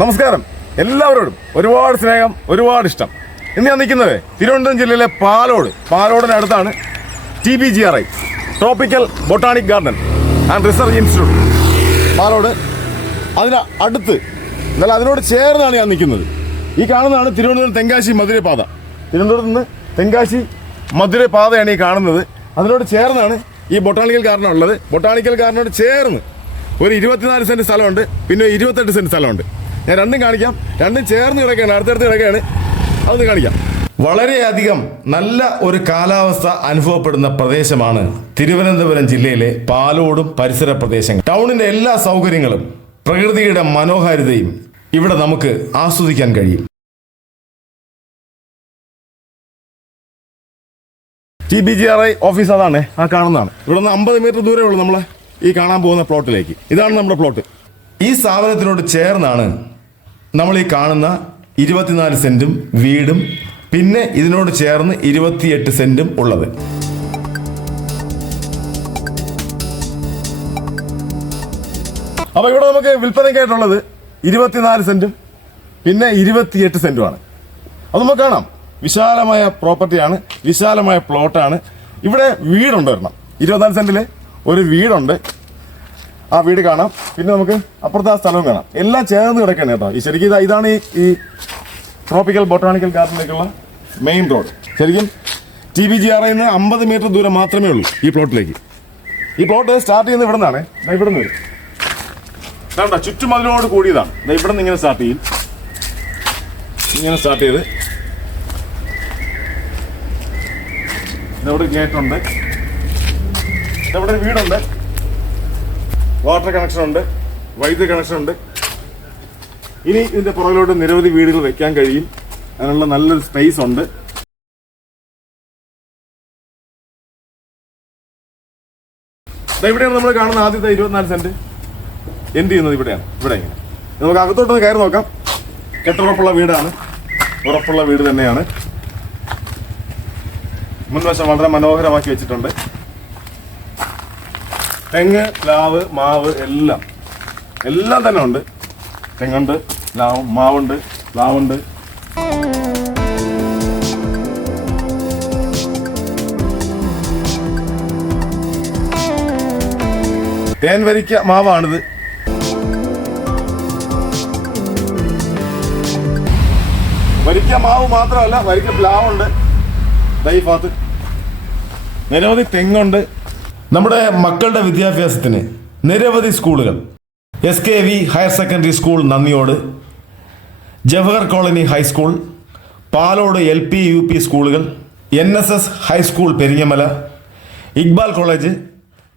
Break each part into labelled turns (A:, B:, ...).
A: നമസ്കാരം. എല്ലാവരോടും ഒരുപാട് സ്നേഹം ഒരുപാട് ഇഷ്ടം. ഇന്ന് ഞാൻ നിൽക്കുന്നത് തിരുവനന്തപുരം ജില്ലയിലെ Palode. പാലോടിനടുത്താണ് T B G R I tropical botanic garden and research institute Palode. അതിന് അടുത്ത് എന്നാൽ അതിനോട് ചേർന്നാണ് ഞാൻ നിൽക്കുന്നത്. ഈ കാണുന്നതാണ് തിരുവനന്തപുരം തെങ്കാശി മധുരൈ പാത തിരുവനന്തപുരത്ത് നിന്ന് തെങ്കാശി മധുരൈ പാതയാണ് ഈ കാണുന്നത്. അതിനോട് ചേർന്നാണ് ഈ ബൊട്ടാണിക്കൽ ഗാർഡൻ ഉള്ളത്. ബൊട്ടാണിക്കൽ ഗാർഡനോട് ചേർന്ന് ഒരു ഇരുപത്തിനാല് സെന്റ് സ്ഥലമുണ്ട് പിന്നെ ഇരുപത്തെട്ട് സെന്റ് സ്ഥലമുണ്ട്. ഞാൻ രണ്ടും കാണിക്കാം. രണ്ടും ചേർന്ന് കിടക്കുകയാണ്. അടുത്തടുത്ത് കിടക്കുകയാണ്. അതൊന്ന് കാണിക്കാം. വളരെയധികം നല്ല ഒരു കാലാവസ്ഥ അനുഭവപ്പെടുന്ന പ്രദേശമാണ് തിരുവനന്തപുരം ജില്ലയിലെ പാലോടും പരിസര പ്രദേശങ്ങൾ. ടൗണിന്റെ എല്ലാ സൗകര്യങ്ങളും പ്രകൃതിയുടെ മനോഹാരിതയും ഇവിടെ നമുക്ക് ആസ്വദിക്കാൻ കഴിയും. T B G R I office അതാണ്. ആ കാണുന്നതാണ്. ഇവിടെ നിന്ന് അമ്പത് മീറ്റർ ദൂരമേ ഉള്ളൂ നമ്മളെ ഈ കാണാൻ പോകുന്ന പ്ലോട്ടിലേക്ക് ഇതാണ് നമ്മുടെ പ്ലോട്ട് ഈ സ്ഥാപനത്തിനോട് ചേർന്നാണ് നമ്മൾ ഈ കാണുന്ന ഇരുപത്തിനാല് സെന്റും വീടും പിന്നെ ഇതിനോട് ചേർന്ന് ഇരുപത്തിയെട്ട് സെന്റും ഉള്ളത്. അപ്പോൾ ഇവിടെ നമുക്ക് വിൽപ്പനയ്ക്കായിട്ടുള്ളത് ഇരുപത്തിനാല് സെന്റും പിന്നെ ഇരുപത്തിയെട്ട് സെന്റുമാണ് അത് നമുക്ക് കാണാം. വിശാലമായ പ്രോപ്പർട്ടിയാണ് വിശാലമായ പ്ലോട്ടാണ്. ഇവിടെ വീടുണ്ട് ഒരെണ്ണം. ഇരുപത്തിനാല് സെന്റിൽ ഒരു വീടുണ്ട്. ആ വീട് കാണാം. പിന്നെ നമുക്ക് അപ്പുറത്തെ ആ സ്ഥലവും കാണാം. എല്ലാം ചേർന്ന് കിടക്കുകയാണ് കേട്ടോ. ഈ ശരിക്കും ഇതാ ഇതാണ് ഈ ട്രോപ്പിക്കൽ ബൊട്ടാണിക്കൽ ഗാർഡനിലേക്കുള്ള മെയിൻ റോഡ് ശരിക്കും ടി ബി ജി ആർ നിന്ന് അമ്പത് മീറ്റർ ദൂരം മാത്രമേ ഉള്ളൂ ഈ പ്ലോട്ടിലേക്ക് ഈ പ്ലോട്ട് സ്റ്റാർട്ട് ചെയ്യുന്നത് ഇവിടെ നിന്നാണ് ഇവിടെ നിന്ന് വരും കണ്ട? ചുറ്റുമതിലോട് കൂടിയതാണ്. ഇവിടെ നിന്ന് ഇങ്ങനെ സ്റ്റാർട്ട് ചെയ്യും. ഇങ്ങനെ സ്റ്റാർട്ട് ചെയ്ത്. ഇവിടെ ഗേറ്റ് ഉണ്ട്. ഇവിടെ വീടുണ്ട്. വാട്ടർ കണക്ഷൻ ഉണ്ട് വൈദ്യുതി കണക്ഷൻ ഉണ്ട്. ഇനി ഇതിന്റെ പുറകിലോട്ട് നിരവധി വീടുകൾ വെക്കാൻ കഴിയും. അതിനുള്ള നല്ലൊരു സ്പേസ് ഉണ്ട്. ഇവിടെയാണ് നമ്മൾ കാണുന്ന ആദ്യത്തെ ഇരുപത്തിനാല് സെന്റ് എന്ത് ചെയ്യുന്നത് ഇവിടെയാണ്. ഇവിടെ ഇങ്ങനെ. നമുക്ക് അകത്തോട്ടൊന്ന് കയറി നോക്കാം. കെട്ടുറപ്പുള്ള വീടാണ്. ഉറപ്പുള്ള വീട് തന്നെയാണ്. മുൻവശം വളരെ മനോഹരമാക്കി വെച്ചിട്ടുണ്ട്. തെങ്ങ് പ്ലാവ് മാവ് എല്ലാം. എല്ലാം തന്നെ ഉണ്ട്. തെങ്ങുണ്ട് പ്ലാവ് മാവുണ്ട് പ്ലാവുണ്ട്. തേൻ വരിക്ക മാവാണിത്. വരിക്ക മാവ് മാത്രമല്ല വരിക്ക പ്ലാവുണ്ട്. ദാ നിരവധി തെങ്ങുണ്ട്. നമ്മുടെ മക്കളുടെ വിദ്യാഭ്യാസത്തിന് നിരവധി സ്കൂളുകൾ. S K V higher secondary school Nandiyode. Jawahar colony high school. Palode L P U P സ്കൂളുകൾ. N S S high school Peringamala. Iqbal college.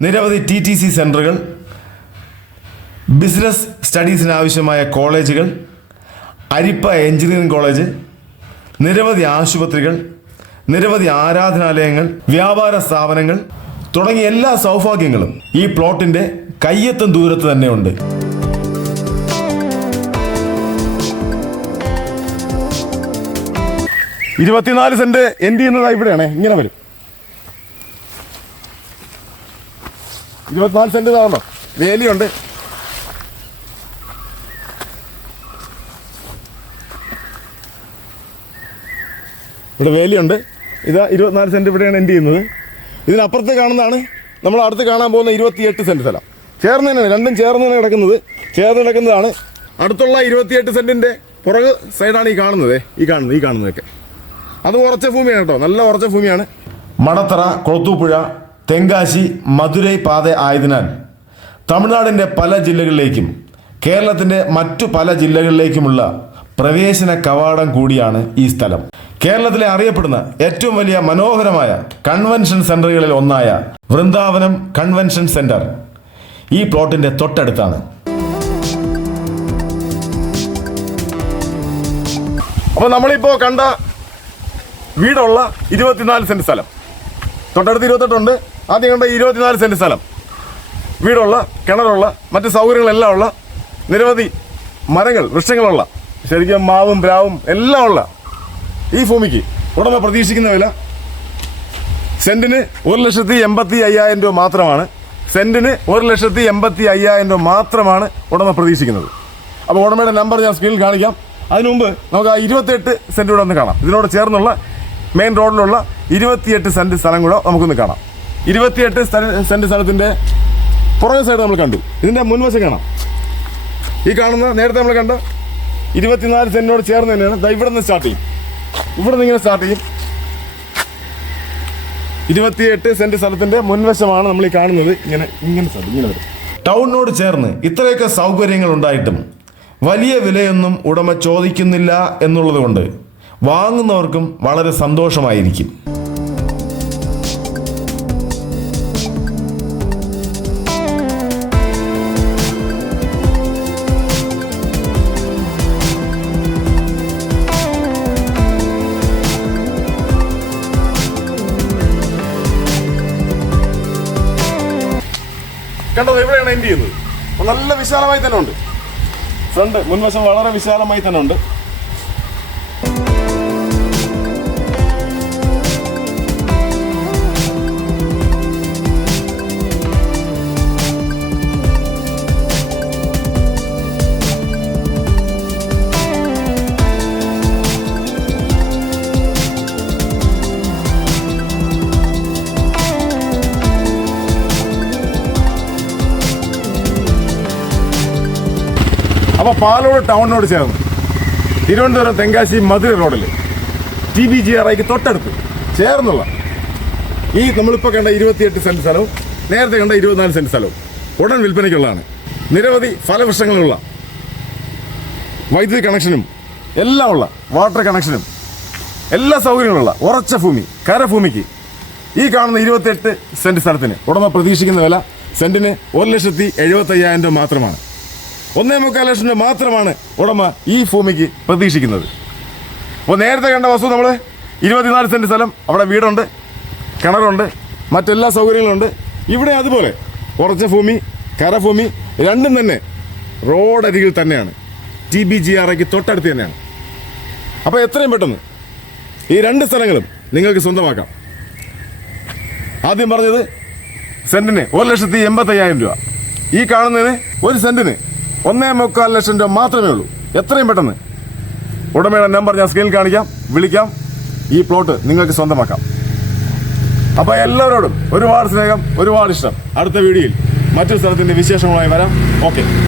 A: നിരവധി ടി ടി സി സെന്ററുകൾ ബിസിനസ് സ്റ്റഡീസിന് ആവശ്യമായ കോളേജുകൾ. അരിപ്പ എഞ്ചിനീയറിംഗ് കോളേജ്. നിരവധി ആശുപത്രികൾ. നിരവധി ആരാധനാലയങ്ങൾ. വ്യാപാര സ്ഥാപനങ്ങൾ. തുടങ്ങിയ എല്ലാ സൗഭാഗ്യങ്ങളും ഈ പ്ലോട്ടിന്റെ കയ്യെത്തും ദൂരത്ത് തന്നെ ഉണ്ട്. ഇരുപത്തിനാല് സെന്റ് എൻഡ് ചെയ്യുന്നത് ഇവിടെയാണ്. ഇങ്ങനെ വരും. ഇരുപത്തിനാല് സെന്റ് ഇതാണല്ലോ. വേലിയുണ്ട് ഇവിടെ വേലിയുണ്ട് ഇതാ ഇരുപത്തിനാല് സെന്റ് ഇവിടെയാണ് എൻഡ് ചെയ്യുന്നത്. ഇതിനപ്പുറത്ത് കാണുന്നതാണ് നമ്മൾ അടുത്ത് കാണാൻ പോകുന്ന ഇരുപത്തിയെട്ട് സെന്റ് സ്ഥലം. ചേർന്ന് തന്നെയാണ് രണ്ടും ചേർന്ന് തന്നെ കിടക്കുന്നത്. ചേർന്ന് കിടക്കുന്നതാണ്. അടുത്തുള്ള ഇരുപത്തിയെട്ട് സെന്റിന്റെ പുറക് സൈഡാണ് ഈ കാണുന്നത്. ഈ കാണുന്നത് ഈ കാണുന്നതൊക്കെ. അത് ഉറച്ച ഭൂമിയാണ് കേട്ടോ. നല്ല ഉറച്ച ഭൂമിയാണ്. മടത്തറ കൊളത്തൂപ്പുഴ തെങ്കാശി മധുരൈ പാത ആയതിനാൽ തമിഴ്നാടിന്റെ പല ജില്ലകളിലേക്കും കേരളത്തിന്റെ മറ്റു പല ജില്ലകളിലേക്കുമുള്ള പ്രവേശന കവാടം കൂടിയാണ് ഈ സ്ഥലം. കേരളത്തിലെ അറിയപ്പെടുന്ന ഏറ്റവും വലിയ മനോഹരമായ കൺവെൻഷൻ സെന്ററുകളിൽ ഒന്നായ വൃന്ദാവനം കൺവെൻഷൻ സെന്റർ ഈ പ്ലോട്ടിന്റെ തൊട്ടടുത്താണ്. അപ്പോൾ നമ്മളിപ്പോ കണ്ട വീടുള്ള ഇരുപത്തിനാല് സെന്റ് സ്ഥലം. തൊട്ടടുത്ത് ഇരുപത്തെട്ടുണ്ട് ആദ്യം കണ്ട ഇരുപത്തിനാല് സെന്റ് സ്ഥലം. വീടുള്ള കിണറുള്ള മറ്റ് സൗകര്യങ്ങളെല്ലാം ഉള്ള നിരവധി മരങ്ങൾ വൃക്ഷങ്ങളുള്ള ശരിക്കും മാവും ദ്രാവും എല്ലാം ഉള്ള ഈ ഭൂമിക്ക് ഉടമ പ്രതീക്ഷിക്കുന്ന വില സെന്റിന് ഒരു ലക്ഷത്തി എൺപത്തി അയ്യായിരം രൂപ മാത്രമാണ്. സെന്റിന് ഒരു ലക്ഷത്തി എൺപത്തി അയ്യായിരം രൂപ മാത്രമാണ് ഉടമ പ്രതീക്ഷിക്കുന്നത്. അപ്പോൾ ഉടമയുടെ നമ്പർ ഞാൻ സ്ക്രീനിൽ കാണിക്കാം. അതിനു മുമ്പ് നമുക്ക് ആ ഇരുപത്തെട്ട് സെന്റ് കൂടെ ഒന്ന് കാണാം. ഇതിനോട് ചേർന്നുള്ള മെയിൻ റോഡിലുള്ള ഇരുപത്തിയെട്ട് സെന്റ് സ്ഥലം കൂടെ നമുക്കൊന്ന് കാണാം. ഇരുപത്തിയെട്ട് സ്ഥല- സെന്റ് സ്ഥലത്തിന്റെ പുറകെ സൈഡ് നമ്മൾ കണ്ടു. ഇതിന്റെ മുൻവശം കാണാം. ഈ കാണുന്ന നേരത്തെ നമ്മൾ കണ്ട ഇരുപത്തിനാല് സെന്റിനോട് ചേർന്ന് തന്നെയാണ്. ദാ ഇവിടെ നിന്ന് സ്റ്റാർട്ട് ചെയ്യും. ഇവിടെ നിന്ന് ഇങ്ങനെ സ്റ്റാർട്ട് ചെയ്യും. ഇരുപത്തിയെട്ട് സെന്റ് സ്ഥലത്തിന്റെ മുൻവശമാണ് നമ്മൾ ഈ കാണുന്നത്. ഇങ്ങനെ ഇങ്ങനെ ഇങ്ങനെ വരും. ടൗണിനോട് ചേർന്ന് ഇത്രയൊക്കെ സൗകര്യങ്ങൾ ഉണ്ടായിട്ടും വലിയ വിലയൊന്നും ഉടമ ചോദിക്കുന്നില്ല എന്നുള്ളത് കൊണ്ട് വാങ്ങുന്നവർക്കും വളരെ സന്തോഷമായിരിക്കും. കണ്ടോ എവിടെയാണ് എൻഡ് ചെയ്യുന്നത് നല്ല വിശാലമായി തന്നെ ഉണ്ട്. ഫ്രണ്ട് മുൻവശം വളരെ വിശാലമായി തന്നെ ഉണ്ട്. അപ്പോൾ പാലോട് ടൗണിനോട് ചേർന്ന്. തിരുവനന്തപുരം തെങ്കാശി മധുര റോഡിൽ ടി ബി ജി ആർ ഐക്ക് തൊട്ടടുത്ത് ചേർന്നുള്ള. ഈ നമ്മളിപ്പോൾ കണ്ട ഇരുപത്തിയെട്ട് സെന്റ് സ്ഥലവും നേരത്തെ കണ്ട ഇരുപത്തിനാല് സെന്റ് സ്ഥലവും ഉടൻ വിൽപ്പനയ്ക്കുള്ളതാണ്. നിരവധി ഫലവൃക്ഷങ്ങളുള്ള വൈദ്യുതി കണക്ഷനും എല്ലാം ഉള്ള വാട്ടർ കണക്ഷനും എല്ലാ സൗകര്യങ്ങളുള്ള ഉറച്ച ഭൂമി കരഭൂമിക്ക് ഈ കാണുന്ന ഇരുപത്തിയെട്ട് സെന്റ് സ്ഥലത്തിന് ഉടമ പ്രതീക്ഷിക്കുന്ന വില സെന്റിന് ഒരു ലക്ഷത്തി എഴുപത്തയ്യായിരം രൂപ മാത്രമാണ്. ഒന്നേ മുക്കാൽ ലക്ഷം രൂപ മാത്രമാണ് ഉടമ ഈ ഭൂമിക്ക് പ്രതീക്ഷിക്കുന്നത്. അപ്പോൾ നേരത്തെ കണ്ട വസ്തു നമ്മൾ ഇരുപത്തിനാല് സെന്റ് സ്ഥലം അവിടെ വീടുണ്ട് കിണറുണ്ട് മറ്റെല്ലാ സൗകര്യങ്ങളുണ്ട്. ഇവിടെ അതുപോലെ ഉറച്ച ഭൂമി കരഭൂമി രണ്ടും തന്നെ റോഡരികിൽ തന്നെയാണ്. ടി ബി ജി ആർ ഐക്ക് തൊട്ടടുത്ത് തന്നെയാണ്. അപ്പോൾ എത്രയും പെട്ടെന്ന് ഈ രണ്ട് സ്ഥലങ്ങളും നിങ്ങൾക്ക് സ്വന്തമാക്കാം. ആദ്യം പറഞ്ഞത് സെന്റിന് ഒരു ലക്ഷത്തി എൺപത്തയ്യായിരം രൂപ. ഈ കാണുന്നതിന് ഒരു സെന്റിന് ഒന്നേ മുക്കാൽ ലക്ഷം രൂപ മാത്രമേ ഉള്ളൂ. എത്രയും പെട്ടെന്ന്. ഉടമയുടെ നമ്പർ ഞാൻ സ്ക്രീനിൽ കാണിക്കാം. വിളിക്കാം. ഈ പ്ലോട്ട് നിങ്ങൾക്ക് സ്വന്തമാക്കാം. അപ്പോൾ എല്ലാവരോടും ഒരുപാട് സ്നേഹം ഒരുപാട് ഇഷ്ടം. അടുത്ത വീഡിയോയിൽ മറ്റൊരു സ്ഥലത്തിന്റെ വിശേഷങ്ങളുമായി വരാം. ഓക്കെ